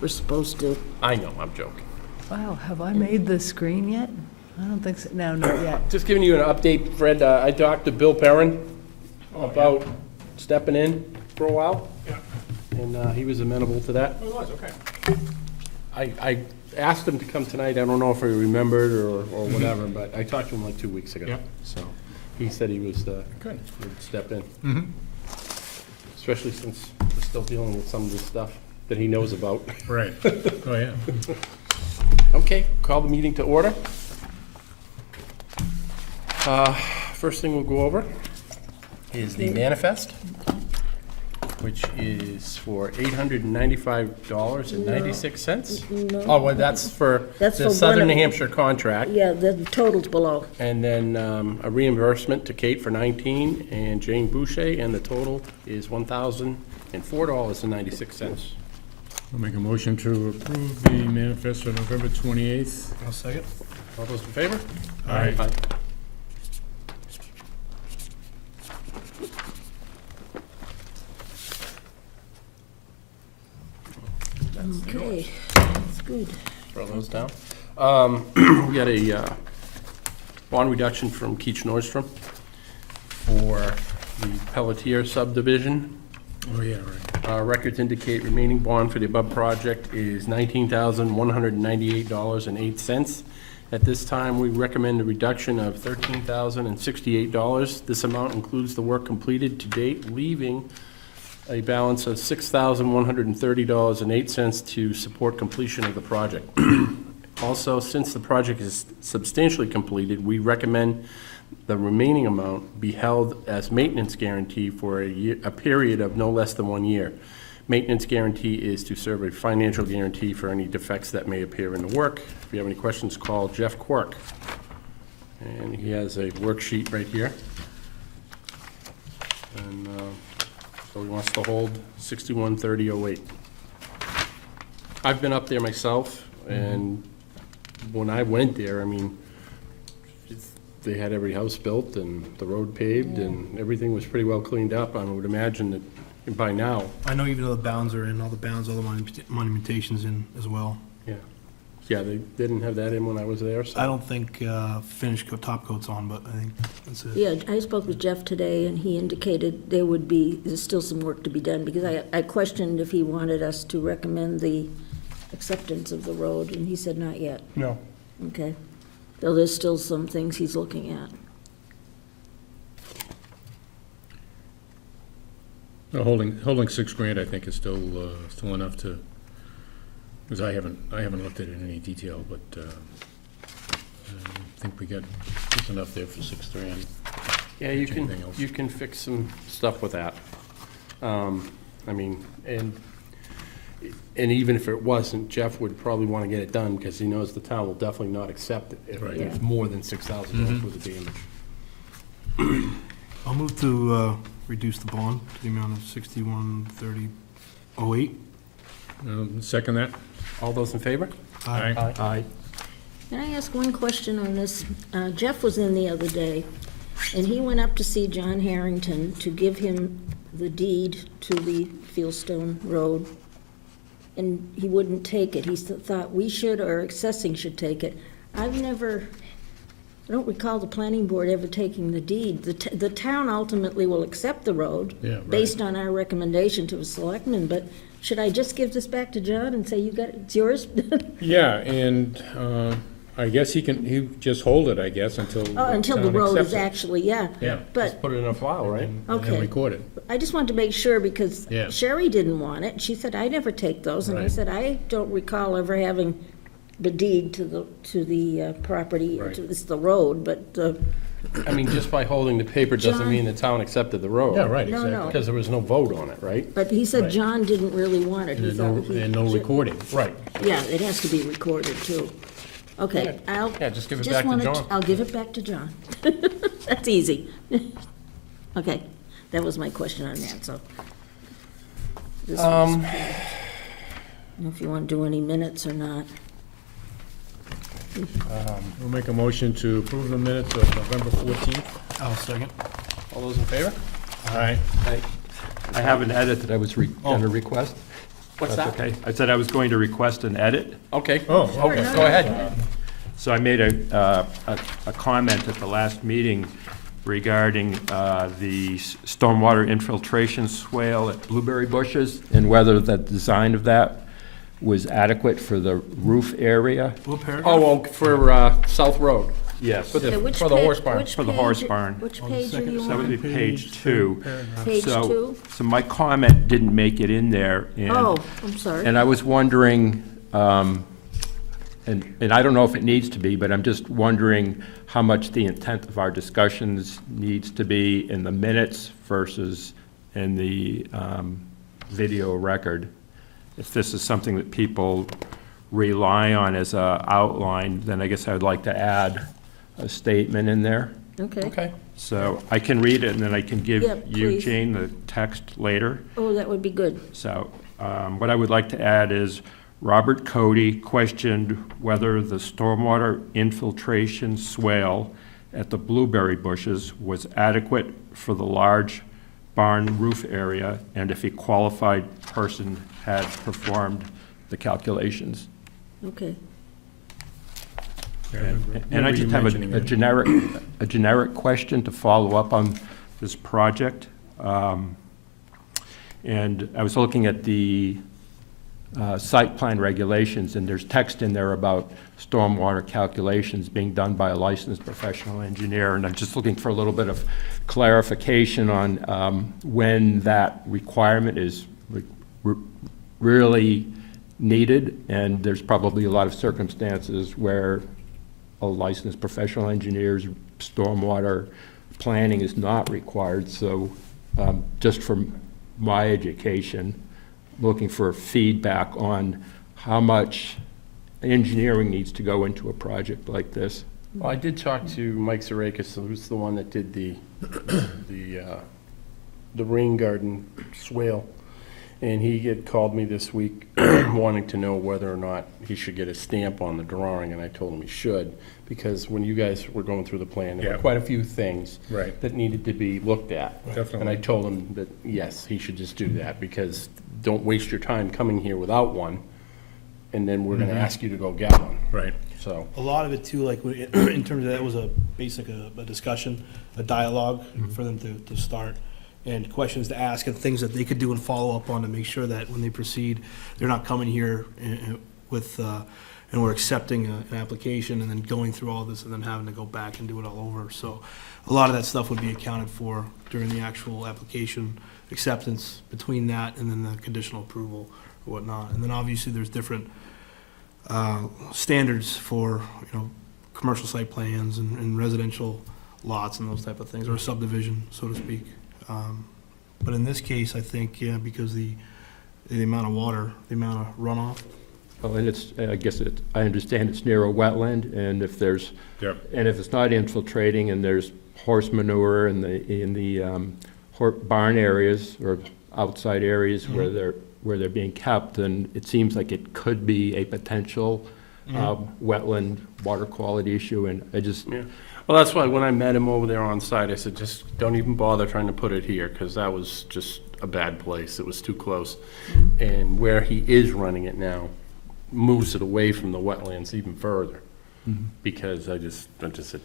we're supposed to. I know, I'm joking. Wow, have I made the screen yet? I don't think so. No, not yet. Just giving you an update, Fred. I talked to Bill Perrin about stepping in for a while. Yeah. And he was amenable to that. Oh, it was, okay. I asked him to come tonight. I don't know if he remembered or whatever, but I talked to him like 2 weeks ago. Yeah. So he said he was, Good. would step in, Mm-hmm. especially since we're still dealing with some of this stuff that he knows about. Right. Oh, yeah. Okay, call the meeting to order. First thing we'll go over is the manifest, which is for $895.96. No. Oh, well, that's for That's for the one Southern of New them. Hampshire contract. Yeah, the total's below. And then a reimbursement to Kate for 19 and Jane Boucher, and the total is $1,004.96. I'll make a motion to approve the manifest for November 28th. I'll second. All those in favor? Aye. Okay, that's good. Throw those down. We got a bond reduction from Keach Nordstrom for the Pelletier subdivision. Oh, yeah, right. Records indicate remaining bond for the above project is $19,198.08. At this time, we recommend a reduction of $13,068. This amount includes the work completed to date, leaving a balance of $6,130.08 to support completion of the project. Also, since the project is substantially completed, we recommend the remaining amount be held as maintenance guarantee for a period of no less than 1 year. Maintenance guarantee is to serve a financial guarantee for any defects that may appear in the work. If you have any questions, call Jeff Quirk. And he has a worksheet right here. And so he wants to hold 613008. I've been up there myself, and when I went there, I mean, they had every house built and the road paved, and everything was pretty well cleaned up. I would imagine that by now, I know even though the bounds are in, all the monumentation's in as well. yeah, they didn't have that in when I was there, I so. don't think top coat's on, but I think that's it. Yeah, I spoke with Jeff today, and he indicated there's still some work to be done, because I questioned if he wanted us to recommend the acceptance of the road, and he said not yet. No. Okay. Though there's still some things he's looking at. Holding $6,000, I think, is still enough to, because I haven't looked at it in any detail, but I think we got just enough there for $6,000. Yeah, Anything else? you can fix some stuff with that. I mean, and even if it wasn't, Jeff would probably want to get it done, because he knows the town will definitely not accept it if Right. it's more than $6,000 worth of damage. I'll move to reduce the bond to the amount of 613008. Second that? All those in favor? Aye. Aye. Can I ask one question on this? Jeff was in the other day, and he went up to see John Harrington to give him the deed to the Fieldstone Road, and he wouldn't take it. He thought we should, or assessing should take it. I don't recall the planning board ever taking the deed. The town ultimately will accept the road Yeah, right. based on our recommendation to the selectmen, but should I just give this back to John and say, you got it, it's yours? Yeah, and I guess he just hold it, I guess, until Oh, until the town road accepts is it. actually, yeah. Yeah. But Put it in a file, right? And then Okay. record it. I just wanted to make sure, because Yeah. Sherry didn't want it. She said, I never take those. And I Right. said, I don't recall ever having the deed to the property, Right. it's the road, but, I mean, just by holding the paper doesn't John- mean the town accepted the road. Yeah, right, No, exactly. no. Because there was no vote on it, right? but he said Right. John didn't really want it. He And thought he- no recording. Right. Yeah, it has to be recorded too. Okay, I'll. Yeah, just give it back to John. I'll give it back to John. That's easy. Okay, that was my question on that, so. This was- I don't know if you want to do any minutes or not. We'll make a motion to approve the minutes of November 14th. I'll second. All those in favor? Aye. I have an edit that I was going to request. What's That's that? okay. I said I was going to request an edit. Okay. Oh, Okay, go ahead. So I made a comment at the last meeting regarding the stormwater infiltration swale at Blueberry Bushes and whether the design of that was adequate for the roof area. What paragraph? Oh, well, for South Road. Yes. Okay, which for the pa- horse barn. which For the horse page- barn. Which On the page are second- you So that would on? be page 2. Page So- 2? So my comment didn't make it in there, and Oh, I'm sorry. And I was wondering, and I don't know if it needs to be, but I'm just wondering how much the intent of our discussions needs to be in the minutes versus in the video record. If this is something that people rely on as a outline, then I guess I would like to add a statement in there. Okay. Okay. So I can read it, and then I can give Yeah, you, please. Jane, the text later. Oh, that would be good. So what I would like to add is, Robert Cody questioned whether the stormwater infiltration swale at the Blueberry Bushes was adequate for the large barn roof area, and if a qualified person had performed the calculations. Okay. And I just have a generic question to follow up on this project. And I was looking at the site plan regulations, and there's text in there about stormwater calculations being done by a licensed professional engineer, and I'm just looking for a little bit of clarification on when that requirement is really needed, and there's probably a lot of circumstances where a licensed professional engineer's stormwater planning is not required, so just from my education, looking for feedback on how much engineering needs to go into a project like this. Well, I did talk to Mike Zarakis, who's the one that did the rain garden swale. And he had called me this week wanting to know whether or not he should get a stamp on the drawing, and I told him he should, because when you guys were going through the plan, there were Yeah. quite a few things Right. that needed to be looked at. Definitely. And I told him that, yes, he should just do that, because don't waste your time coming here without one, and then we're gonna ask you to go get one, Right. so. A lot of it too, like, in terms of that was a discussion, a dialogue for them to start, and questions to ask, and things that they could do and follow up on to make sure that when they proceed, they're not coming here with, and we're accepting an application and then going through all this and then having to go back and do it all over. So a lot of that stuff would be accounted for during the actual application acceptance between that and then the conditional approval or whatnot. And then obviously there's different standards for, commercial site plans and residential lots and those type of things, or a subdivision, so to speak. But in this case, I think, yeah, because the amount of water, the amount of runoff. Well, and it's, I guess I understand it's near a wetland, and if there's, Yep. and if it's not infiltrating and there's horse manure in the barn areas or outside areas where they're being kept, then it seems like it could be a potential wetland water quality issue, and I just, Yeah, well, that's why when I met him over there on site, I said, just don't even bother trying to put it here, because that was just a bad place. It was too close. And where he is running it now moves it away from the wetlands even further. Because I just said,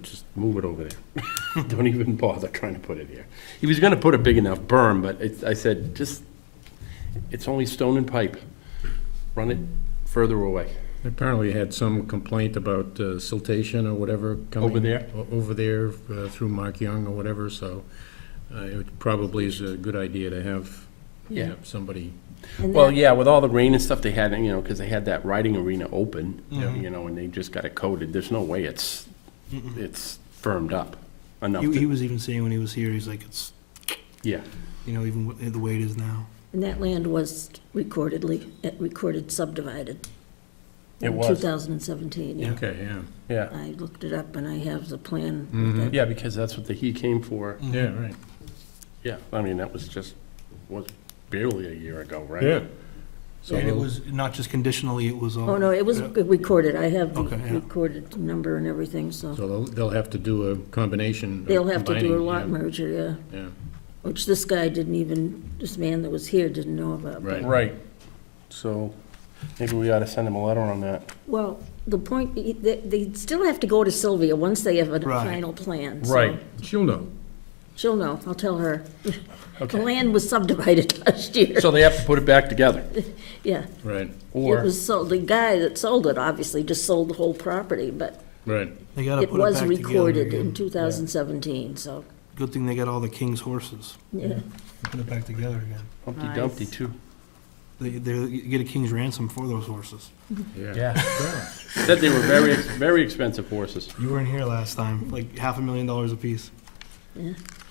just move it over there. Don't even bother trying to put it here. He was gonna put a big enough berm, but I said, it's only stone and pipe. Run it further away. Apparently had some complaint about siltation or whatever coming. Over there? Over there through Mark Young or whatever, so it probably is a good idea to have Yeah. somebody. And Well, that- yeah, with all the rain and stuff they had, because they had that riding arena open, and they just got it coated, there's no way it's firmed up enough He to, was even saying when he was here, he's like, it's, yeah. even the way it is now. And that land was recorded subdivided. It In was. 2017, yeah. Okay, yeah. Yeah, I looked it up and I have the plan. Mhm. with that. yeah, because that's what he came for. Yeah, right. Yeah, I mean, that was barely a year ago, right? Yeah. And it was not just conditionally, it was all. Oh, no, it was recorded. I have the Okay, yeah. recorded number and everything, so. So they'll have to do a combination. They'll have to do a combining, lot yeah. merger, yeah, Yeah, which this guy didn't even, this man that was here didn't know about. but- Right. Right, So maybe we ought to send them a letter on that. Well, the point, they still have to go to Sylvia once they have a Right. final plan. so Right. She'll know. She'll know, I'll tell her. The Okay. land was subdivided last year, So they have to put it back together, yeah. Right, It or, was sold, the guy that sold it obviously just sold the whole property, but right. They gotta it put it was back together recorded in again. 2017, so, Good thing they got all the king's horses. yeah. Put it back together again. Humpty Dumpty Nice. too. They you get a king's ransom for those horses. Yeah. Said they were very, very expensive horses. You weren't here last time, like $500,000 a piece.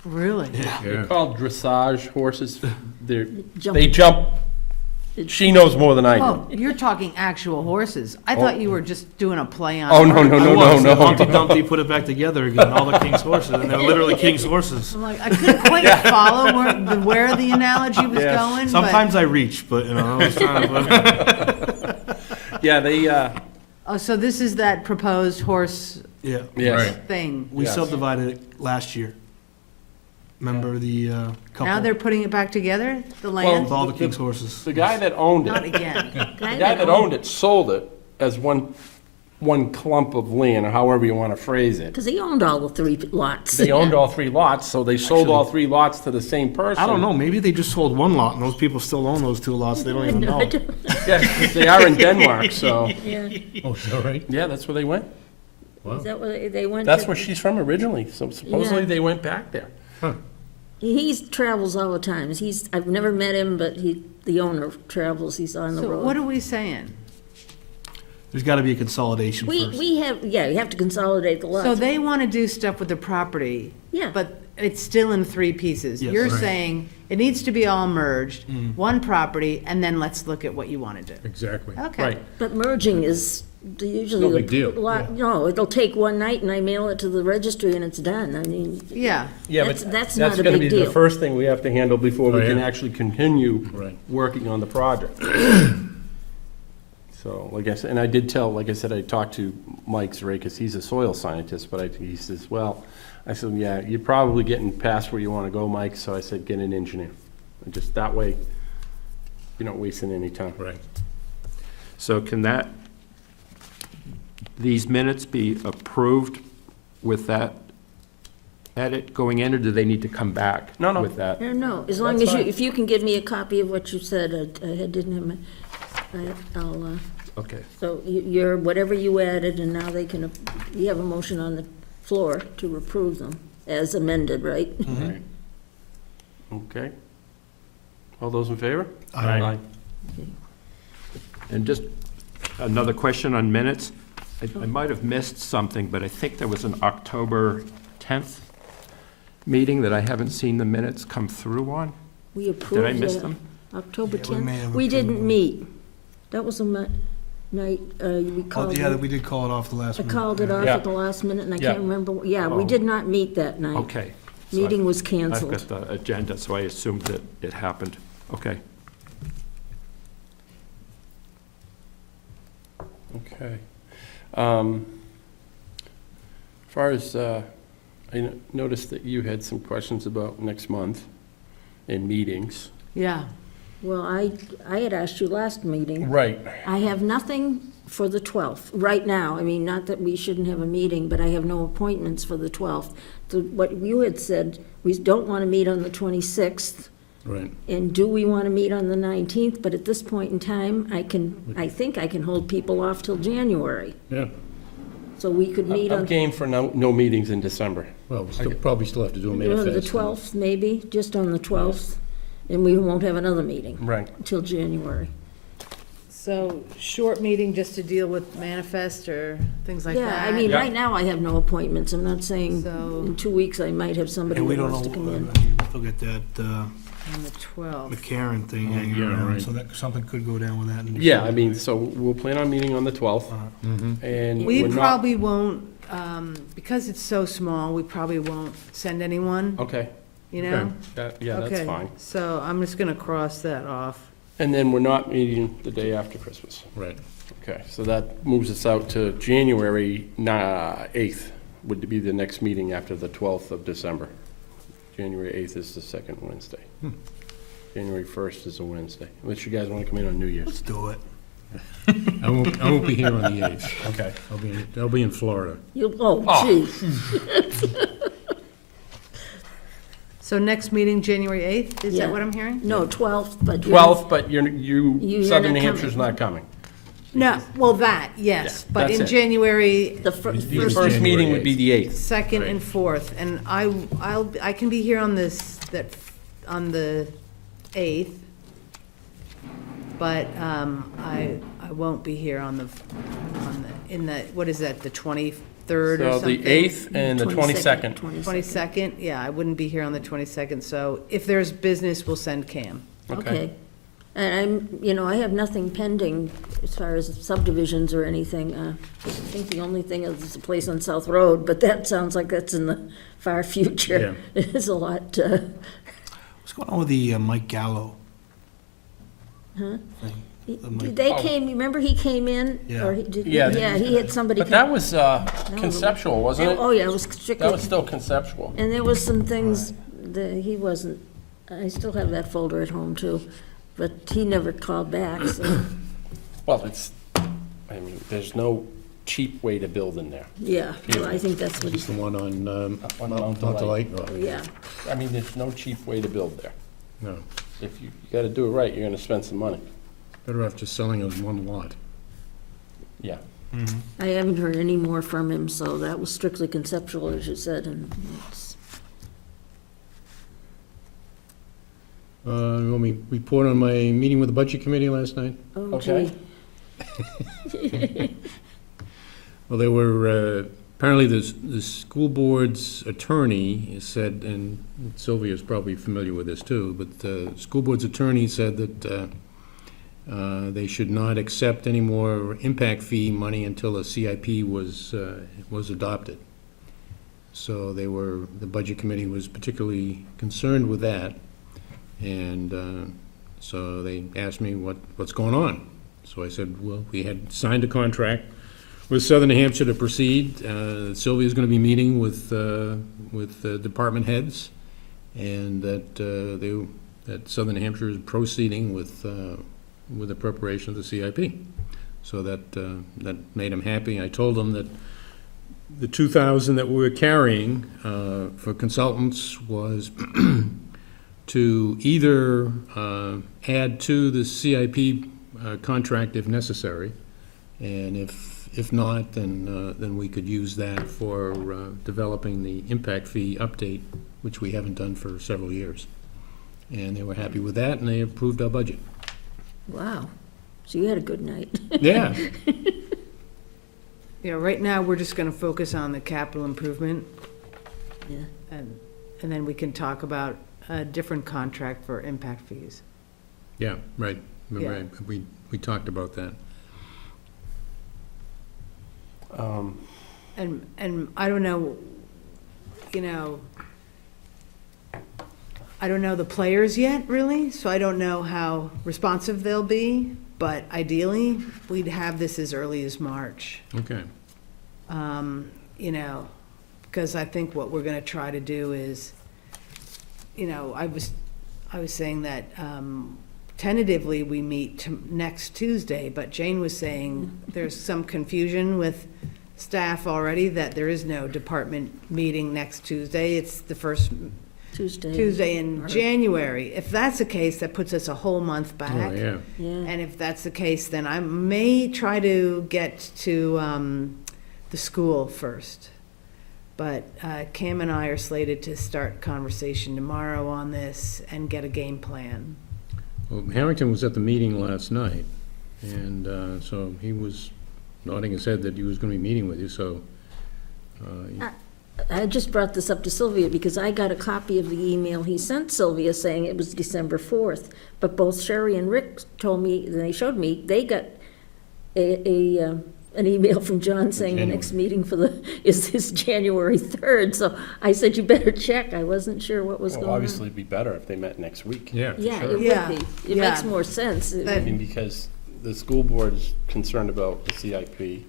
Really? Yeah. They're Yeah. called dressage horses. They're, Jump- they jump, she knows more than I do. Oh, you're talking actual horses. I thought you were just doing a play on. Oh, no, words. no, I no, was. no, Humpty no. Dumpty put it back together again, all the king's horses, and they're literally king's horses. I'm like, I couldn't quite follow where the analogy was Yeah. going, but, Sometimes I reach, but, I was trying to, Yeah, they, oh, so this is that proposed horse yeah. yes. Right. thing. We Yes. subdivided it last year. Remember the, couple? Now they're putting it back together, the With land? all the king's horses. The guy that owned Not it, again. the guy that owned it sold it as one clump of land, or however you want to phrase it. Because he owned all the 3 lots. They owned all 3 lots, so they sold all 3 lots to the same person. I don't know, maybe they just sold one lot, and those people still own those 2 lots, they don't even know. Yeah, 'cause they are in Denmark, so, Yeah, Oh, is that right? yeah, that's where they went. Wow. is that where they went? That's to- where she's from originally, so supposedly Yeah. they went back there. He travels all the time. I've never met him, but the owner travels, he's on the So road. what are we saying? There's gotta be a consolidation first. We have, yeah, you have to consolidate the So lots. they want to do stuff with the property, Yeah, but it's still in 3 pieces. Yes. You're Right. saying it needs to be all merged, Mm-hmm. one property, and then let's look at what you want to do. Exactly. Okay. Right. but merging is usually. No big deal. No, it'll take one night and I mail it to the registry and it's done. I mean, Yeah, Yeah, That's- but that's that's not a gonna big be the deal. first thing we have to handle before we Oh, can yeah. actually continue Right. working on the project. So, like I said, and I did tell, like I said, I talked to Mike Zray, because he's a soil scientist, but he says, well, I said, yeah, you're probably getting past where you wanna go, Mike, so I said, get an engineer. And just that way, you're not wasting any time. Right. So can these minutes be approved with that edit going in, or do they need to come back No, no. with that? no, as long That's as fine. if you can give me a copy of what you said, I didn't have I'll, Okay. so you're, whatever you added, and now they can, you have a motion on the floor to approve them as amended, right? Right. Okay. All those in favor? Aye. And just another question on minutes. I might have missed something, but I think there was an October 10th meeting that I haven't seen the minutes come through on. We approved. Did I miss that. them? October Yeah, we may 10th. have We approved didn't them. meet. That was a night, we Oh, called yeah, it. we did call it off the last I minute. called it off Yeah. at the last minute, and I Yeah. can't remember, yeah, we Oh. did not meet that night. Okay. So Meeting was I've canceled. got the agenda, so I assumed that it happened. Okay. Okay. As far as, I noticed that you had some questions about next month in meetings. yeah. Well, I had asked you last meeting. Right. I have nothing for the 12th, right now. I mean, not that we shouldn't have a meeting, but I have no appointments for the 12th. What you had said, we don't want to meet on the 26th, Right. and do we want to meet on the 19th? But at this point in time, I think I can hold people off till January. Yeah. So we could meet I'm on game for no meetings in December. Well, we still, probably still have to do a on manifest. the 12th, maybe, just on the 12th, and we won't have another meeting Right. until January. So, short meeting just to deal with manifest or things like that? Yeah, I mean, Yeah. right now I have no appointments. I'm not saying So- in 2 weeks I might have somebody And we that don't wants to come in. know, look at that, On the 12th. McCarran thing Oh, hanging yeah, around, right. so that, something could go down with that. in Yeah, I December. mean, so we'll plan on meeting on the 12th, and We we're not. probably won't, because it's so small, we probably won't send anyone, Okay, you know? yeah, that's Okay, fine. so I'm just gonna cross that off. And then we're not meeting the day after Christmas. Right. Okay, so that moves us out to January 8th, would be the next meeting after the 12th of December. January 8th is the second Wednesday. January 1st is a Wednesday, unless you guys want to come in on New Year's. Let's do it. I won't be here on the 8th. Okay. I'll be in Florida. Gee. So next meeting, January 8th, is Yeah. that what I'm hearing? No, 12th, but. 12th, but You're Southern not New Hampshire's coming. not coming. No, well, that, yes, Yeah, but that's in it. January The The first, first meeting would be the 8th. 2nd and 4th, and I can be here on on the 8th, but I won't be here what is that, the 23rd or So something? the 8th and the 22nd. 22nd, yeah, I wouldn't be here on the 22nd, so if there's business, we'll send Cam. okay. And I have nothing pending as far as subdivisions or anything. I think the only thing is a place on South Road, but that sounds like that's in the far future. There's a lot, What's going on with the Mike Gallo? Huh? thing? The Mike- they came, remember he came in? Yeah. Or he did, Yeah. yeah, he had somebody. But that was conceptual, wasn't it? Oh, yeah, it was That strictly, was still conceptual. and there was some things that he wasn't, I still have that folder at home too, but he never called back, so, Well, there's no cheap way to build in there. yeah, well, I think that's what It's the he's, one on On Mount Mount Delight. yeah. There's no cheap way to build there. No, If you gotta do it right, you're gonna spend some money. better off just selling it one lot. Yeah. I haven't heard any more from him, so that was strictly conceptual, as you said, and it's, You want me to report on my meeting with the Budget Committee last night? oh Okay. gee. Well, they were, apparently the school board's attorney said, and Sylvia's probably familiar with this too, but the school board's attorney said that they should not accept any more impact fee money until a CIP was adopted. So the Budget Committee was particularly concerned with that, and so they asked me what's going on. So I said, well, we had signed a contract with Southern New Hampshire to proceed. Sylvia's going to be meeting with the department heads, and that Southern New Hampshire is proceeding with the preparation of the CIP. So that made them happy. I told them that the $2,000 that we were carrying for consultants was to either add to the CIP contract if necessary, and if not, then we could use that for developing the impact fee update, which we haven't done for several years. And they were happy with that, and they approved our budget. Wow, so you had a good night. Yeah, Right now, we're just gonna focus on the capital improvement, Yeah. and then we can talk about a different contract for impact fees. yeah, right. Yeah. We talked about that. And I don't know, I don't know the players yet, really, so I don't know how responsive they'll be, but ideally, we'd have this as early as March. Okay. Because I think what we're gonna try to do is, I was saying that, tentatively, we meet next Tuesday, but Jane was saying there's some confusion with staff already, that there is no department meeting next Tuesday. It's the first Tuesday in March. January. If that's the case, that puts us a whole month Oh, back. yeah. Yeah, And if that's the case, then I may try to get to the school first. But Cam and I are slated to start conversation tomorrow on this and get a game plan. Well, Harrington was at the meeting last night, and so he was nodding his head that he was going to be meeting with you, so. I just brought this up to Sylvia because I got a copy of the email he sent Sylvia saying it was December 4th. But both Sherry and Rick told me, they showed me, they got an email from John saying the next meeting is January 3rd. So I said, you better check. I wasn't sure what was Well, going on. obviously, it'd be better if they met next week. Yeah, for Yeah, sure. it Yeah, would be. It yeah. makes more sense. That- Because the school board is concerned about the CIP.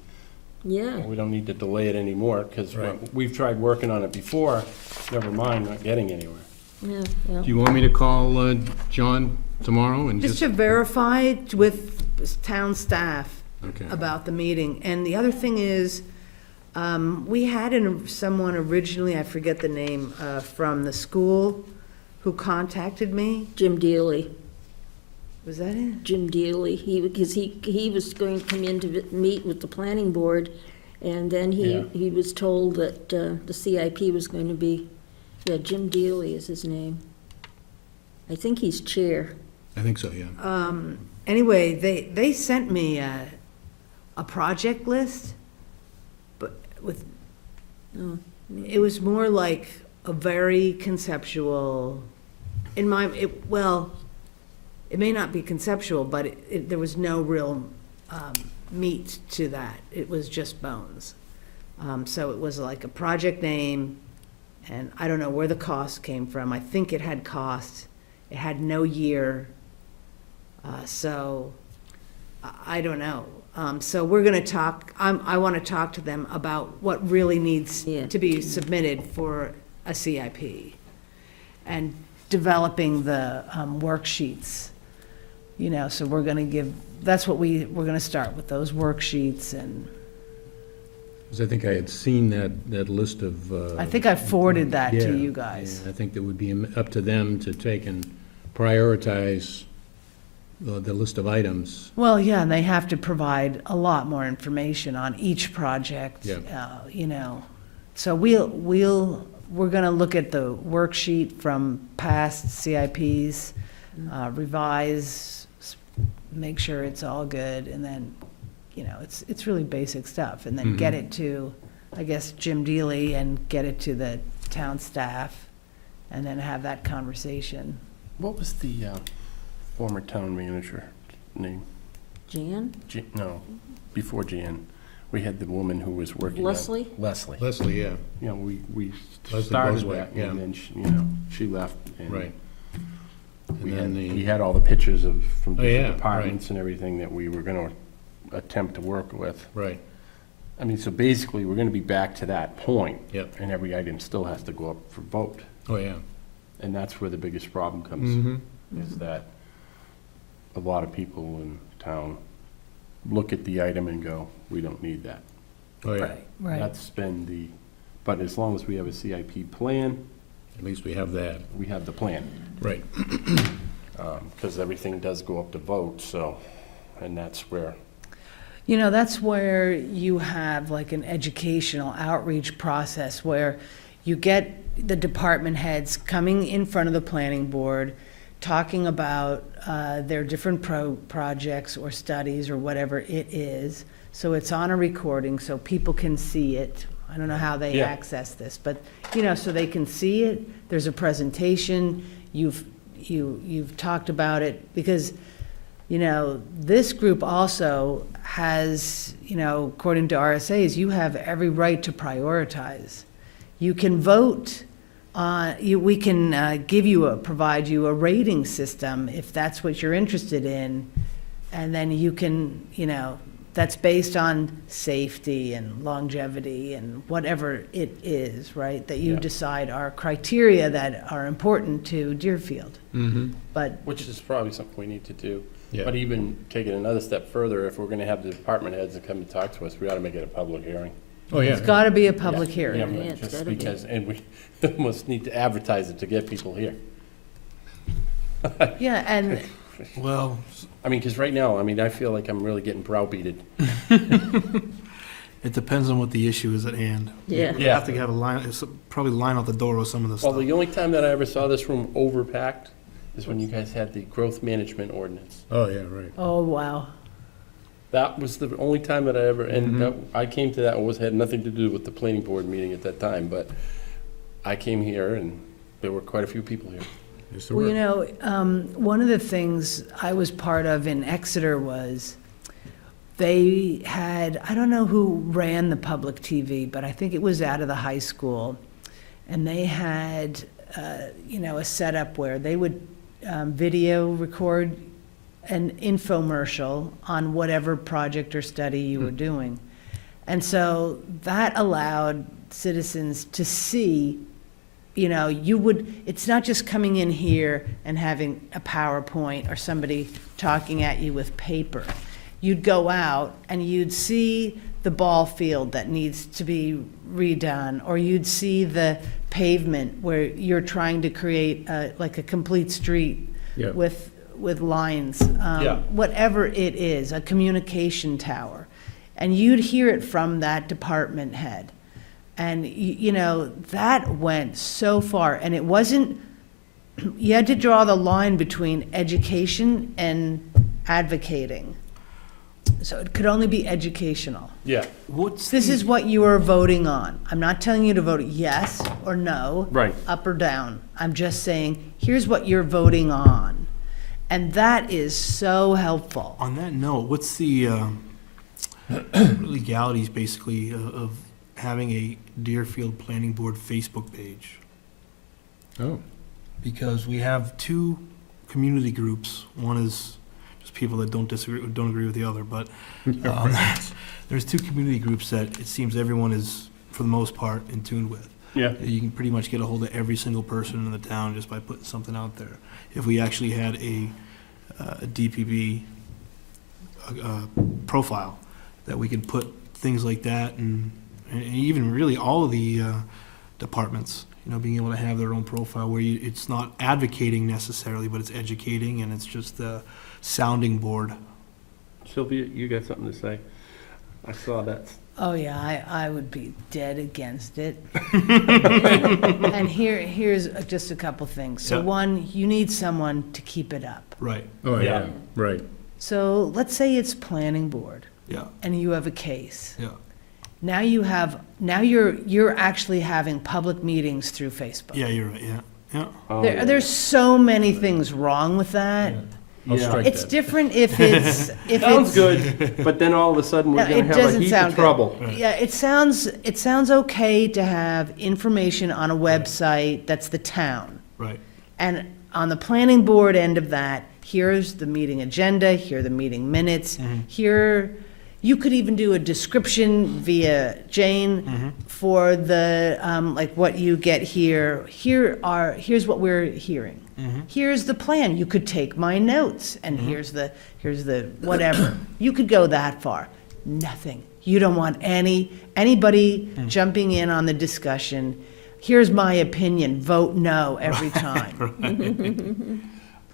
Yeah, We don't need to delay it anymore, because Right. we've tried working on it before, never mind not getting anywhere. Yeah, well, Do you want me to call John tomorrow and Just just? to verify with town staff Okay. about the meeting. And the other thing is, we had someone originally, I forget the name, from the school who contacted me. Jim Dealey. Was that it? Jim Dealey, because he was going to come in to meet with the planning board, and then Yeah. he was told that the CIP was going to be, yeah, Jim Dealey is his name. I think he's chair. I think so, yeah. Anyway, they sent me a project list, but with, Oh, it was more like a very conceptual, well, it may not be conceptual, but there was no real meat to that. It was just bones. So it was like a project name, and I don't know where the cost came from. I think it had cost. It had no year. So I don't know. So we're gonna talk, I wanna talk to them about what really needs Yeah. to be submitted for a CIP. And developing the worksheets, so we're gonna that's what we're gonna start with, those worksheets. And 'Cause I think I had seen that list of. I think I forwarded that yeah, to you guys. yeah, I think that would be up to them to take and prioritize the list of items. Well, yeah, and they have to provide a lot more information on each project. Yeah. So we're gonna look at the worksheet from past CIPs, revise, make sure it's all good, and then, it's really basic stuff. And then get it to, I guess, Jim Dealey, and get it to the town staff, and then have that conversation. What was the former town manager name? Jan? No, before Jan. We had the woman who was working on. Leslie? Leslie. Leslie, yeah, You know, we Leslie started Boswell, that, yeah. and then, she left. and right. We And had, then we had all the pictures from Oh, yeah, different right. departments and everything that we were gonna attempt to work with. Right, I mean, so basically, we're gonna be back to that point. Yep. And every item still has to go up for vote. oh, yeah. And that's where the biggest problem comes, Mm-hmm. is that a lot of people in town look at the item and go, we don't need that. Oh, yeah, Right. That's been but as long as we have a CIP plan, at least we have that, we have the plan. right. Because everything does go up to vote, so, and that's where, That's where you have like an educational outreach process where you get the department heads coming in front of the planning board, talking about their different projects or studies or whatever it is. So it's on a recording, so people can see it. I don't know how they Yeah. access this, but, so they can see it. There's a presentation. You've talked about it, because this group also has, according to RSAs, you have every right to prioritize. You can vote, we can provide you a rating system if that's what you're interested in. And then you can, that's based on safety and longevity and whatever it is, right? That you Yeah. decide are criteria that are important to Deerfield. Mm-hmm. But which is probably something we need to do. Yeah. But even take it another step further, if we're gonna have the department heads that come and talk to us, we ought to make it a public hearing. Oh, yeah. it's got to be a public Yeah, hearing. but Yeah, it's just gotta be. because, and we almost need to advertise it to get people here. Yeah, and Well, I mean, because right now, I mean, I feel like I'm really getting browbeated. it depends on what the issue is at hand. Yeah. You have to have a line, probably line out the door with some of the Well, stuff. the only time that I ever saw this room overpacked is when you guys had the growth management ordinance. Oh, yeah, right. oh, wow. That was the only time that I ever, and I came to that, had nothing to do with the planning board meeting at that time, but I came here and there were quite a few people here. Yes, there Well, were. one of the things I was part of in Exeter was they had, I don't know who ran the public TV, but I think it was out of the high school. And they had, a setup where they would video record an infomercial on whatever project or study you were doing. And so that allowed citizens to see you know, it's not just coming in here and having a PowerPoint or somebody talking at you with paper. You'd go out and you'd see the ball field that needs to be redone, or you'd see the pavement where you're trying to create like a complete street Yeah. with lines. Yeah. Whatever it is, a communication tower. And you'd hear it from that department head. And, you know, that went so far, and it wasn't, you had to draw the line between education and advocating. So it could only be educational. Yeah, This is what you are voting on. I'm not telling you to vote yes or no. Right. Up or down. I'm just saying, here's what you're voting on. And that is so helpful. On that note, what's the legalities basically of having a Deerfield Planning Board Facebook page? Oh, Because we have two community groups. One is just people that don't agree with the other, but there's two community groups that it seems everyone is, for the most part, in tune with. yeah. You can pretty much get a hold of every single person in the town just by putting something out there. If we actually had a DPB profile, that we could put things like that, and even really all of the departments, you know, being able to have their own profile where it's not advocating necessarily, but it's educating, and it's just a sounding board. Sylvia, you got something to say? I saw that. Oh, yeah, I would be dead against it. And here's just a couple things. So Yeah. one, you need someone to keep it up. Right, oh, yeah, Yeah. right. So let's say it's planning board yeah, and you have a case. yeah. Now you're actually having public meetings through Facebook. Yeah, you're right, yeah, yeah. Oh, There's so many things wrong with that. I'll Yeah. strike It's that. different if it's, Sounds good, but then all of a sudden, we're No, gonna it have a doesn't heap sound of good. trouble. Yeah, it sounds okay to have information on a website that's the town. Right, And on the planning board end of that, here's the meeting agenda, here are the meeting minutes, here, you could even do a description via Jane for the, like what you get here. Here's what we're hearing. Here's the plan. You could take my notes, and here's the whatever. You could go that far. Nothing. You don't want anybody jumping in on the discussion. Here's my opinion, vote no every time.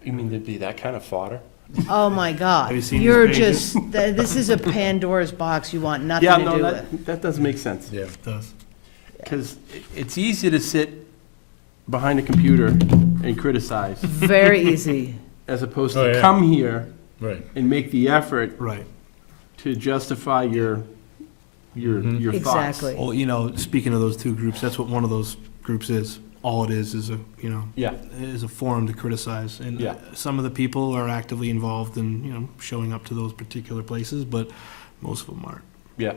You mean there'd be that kind of fodder? Oh, my God. Have you seen these You're pages? just, this is a Pandora's box you want nothing Yeah, to no, do with. that does make sense. Yeah. it does. Because it's easy to sit behind a computer and criticize, Very easy. as opposed Oh, to yeah. come here Right. and make the effort Right. to justify your thoughts. Exactly. Well, you know, speaking of those two groups, that's what one of those groups is. All it is a, you know, Yeah, is a forum to criticize. And Yeah. some of the people are actively involved in, you know, showing up to those particular places, but most of them aren't. yeah.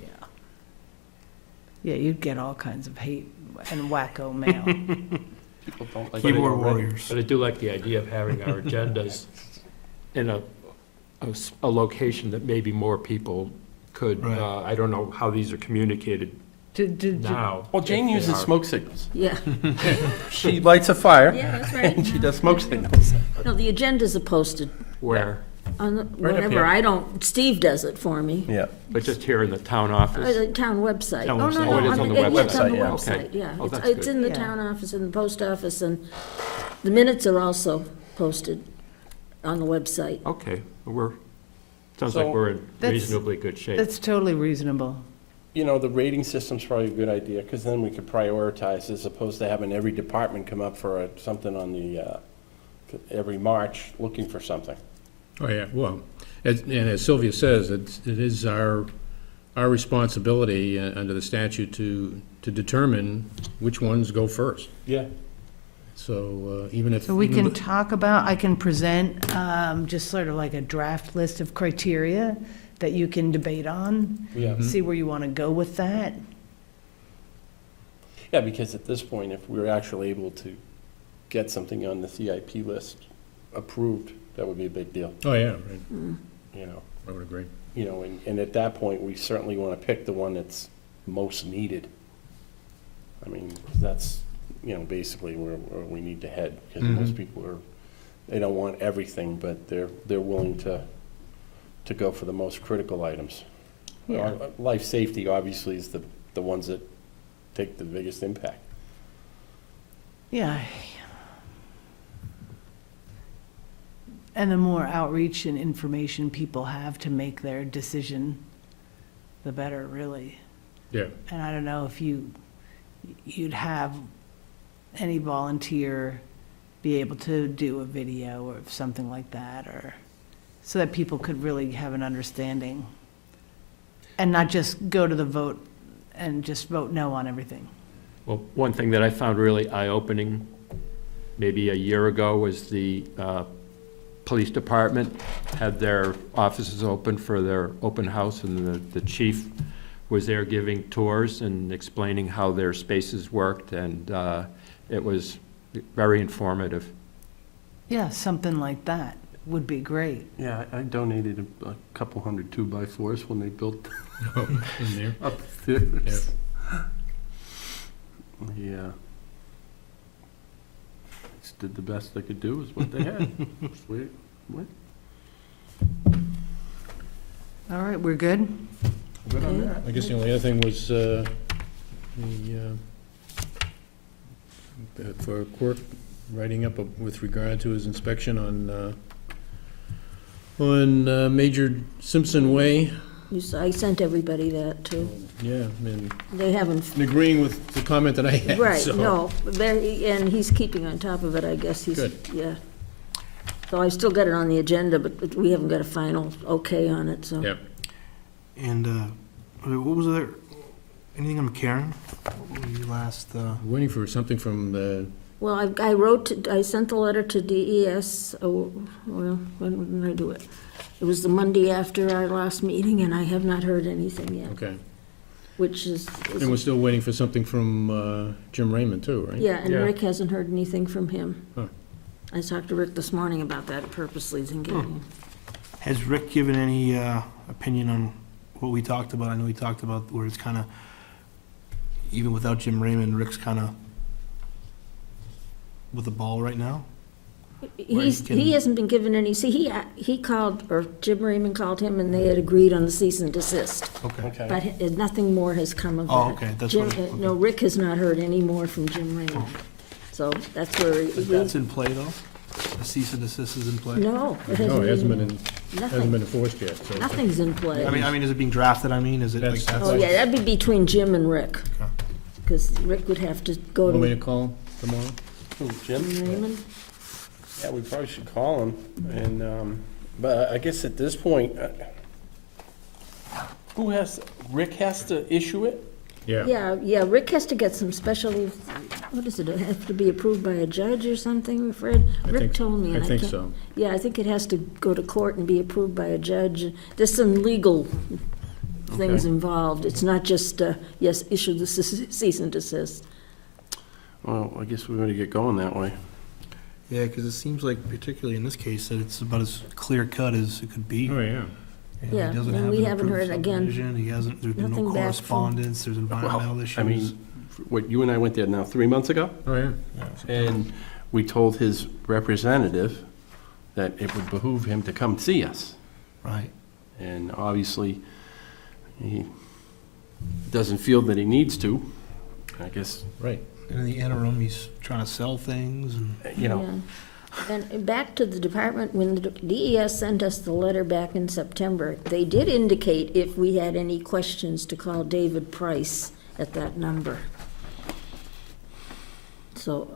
Yeah. Yeah, you'd get all kinds of hate and wacko mail. People don't like. Keyboard it. warriors. But I do like the idea of having our agendas in a location that maybe more people could, Right. I don't know how these are communicated To- now. Well, Jane if they uses are. smoke signals. Yeah, She lights a fire, yeah, that's right. and she does smoke signals. No, the agendas are posted Where, on the, up whatever, here. I don't, Steve does it for me. Yeah. but just here in the town office? The town website. Town Oh, website. no, Oh, it no, is on the yeah, it's on website, the yeah. website, Okay. yeah. Oh, It's- that's It's good. in the Yeah. town office, in the post office, and the minutes are also posted on the website. Okay, sounds So- like we're in That's- reasonably good shape. That's totally reasonable. You know, the rating system's probably a good idea, because then we could prioritize as opposed to having every department come up for something on the, every March, looking for something. Oh, yeah, well, and as Sylvia says, it is our responsibility under the statute to determine which ones go first. Yeah. So even if. So we even can talk about, I can present just sort of like a draft list of criteria that you can debate on, Yeah. see where you want to go with that. Yeah, because at this point, if we're actually able to get something on the CIP list approved, that would be a big deal, Oh, yeah, right, you know? I would agree. You know, and at that point, we certainly want to pick the one that's most needed. I mean, that's, basically where we need to head, because most people they don't want everything, but they're willing to go for the most critical items. Yeah. Life safety, obviously, is the ones that take the biggest impact. Yeah. And the more outreach and information people have to make their decision, the better, really. Yeah. And I don't know if you'd have any volunteer be able to do a video or something like that, or so that people could really have an understanding. And not just go to the vote and just vote no on everything. Well, one thing that I found really eye-opening, maybe a year ago, was the police department had their offices open for their open house, and the chief was there giving tours and explaining how their spaces worked, and it was very informative. Yeah, something like that would be great. Yeah, I donated a couple hundred 2x4s when they built Oh, in there? upstairs. Yeah. Just did the best they could do, is what they had. Sweet. What? All right, we're good? Good on that. I guess the only other thing was, for Quirk, writing up with regard to his inspection on Major Simpson Way. I sent everybody that too. Yeah, and They haven't, agreeing with the comment that I had. right, so- no, and he's keeping on top of it, I guess. Good. Yeah. So I still got it on the agenda, but we haven't got a final okay on it, so. Yeah. And, what was there, anything on Karen? What were you last, Waiting for something from the, Well, I sent the letter to DES, well, when did I do it? It was the Monday after our last meeting, and I have not heard anything yet, okay. which is, And we're still waiting for something from Jim Raymond too, right? yeah, and Yeah. Rick hasn't heard anything from him. Huh. I talked to Rick this morning about that purposely, thinking, has Rick given any, opinion on what we talked about? I know he talked about where it's kinda, even without Jim Raymond, Rick's kinda with the ball right now? he hasn't been given any, see, he called, or Jim Raymond called him, and they had agreed on the cease and desist. Okay. Okay. But nothing more has come of that. Oh, okay, that's Jim, what, no, Rick has not heard any more from Jim Raymond. So that's where, That's in play, though? The cease and desist is in play? no, it No, it hasn't been, even, hasn't nothing, been enforced yet, so. nothing's in play. I mean, is it being drafted, is it like That's- that's? Oh, yeah, that'd be between Jim and Rick, Okay. because Rick would have to go Want me to to call tomorrow? Who, Jim? Raymond. Yeah, we probably should call him, and, but I guess at this point, Rick has to issue it? Yeah. Yeah, Rick has to get some special, what is it, it have to be approved by a judge or something, Fred? I Rick think- told me, I and I think can't. so. Yeah, I think it has to go to court and be approved by a judge. There's some legal things Okay. involved. It's not just, yes, issue the cease and desist. Well, I guess we're gonna get going that way. Yeah, because it seems like, particularly in this case, that it's about as clear cut as it could be. Oh, yeah. And he Yeah, doesn't and have we an haven't approved heard again. subdivision, He hasn't, there's been no Nothing back from- correspondence, there's environmental issues. I mean, what, you and I went there now 3 months ago? Oh, yeah. And we told his representative that it would behoove him to come see us. Right. And obviously, he doesn't feel that he needs to. I guess, Right. And in the interim, he's trying to sell things and. Yeah. And back to the department, when the DES sent us the letter back in September, they did indicate if we had any questions to call David Price at that number. So,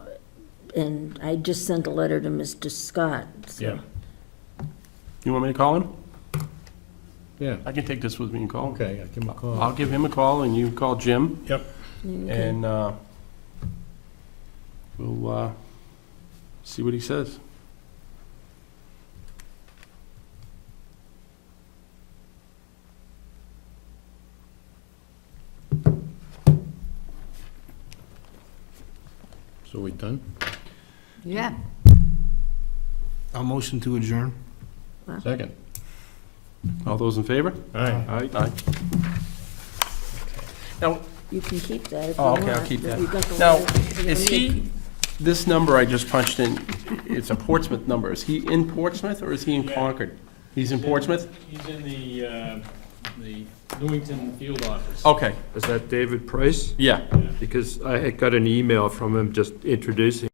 and I just sent a letter to Mr. Scott, so. Yeah. You want me to call him? Yeah. I can take this with me and call him. Okay, I give him a call. I'll give him a call and you call Jim, Yep. Okay. and we'll see what he says. So we done? Yeah. I'll motion to adjourn. Second. All those in favor? All right. Aye. Aye. Now, You can keep that if you Oh, want. okay, I'll keep but that. we got the Now, letter. is he, this number I just punched in, it's a Portsmouth number, is he in Portsmouth or is he in Concord? He's in Portsmouth? He's in the Newington field office. Okay, Is that David Price? yeah. Because I had got an email from him just introducing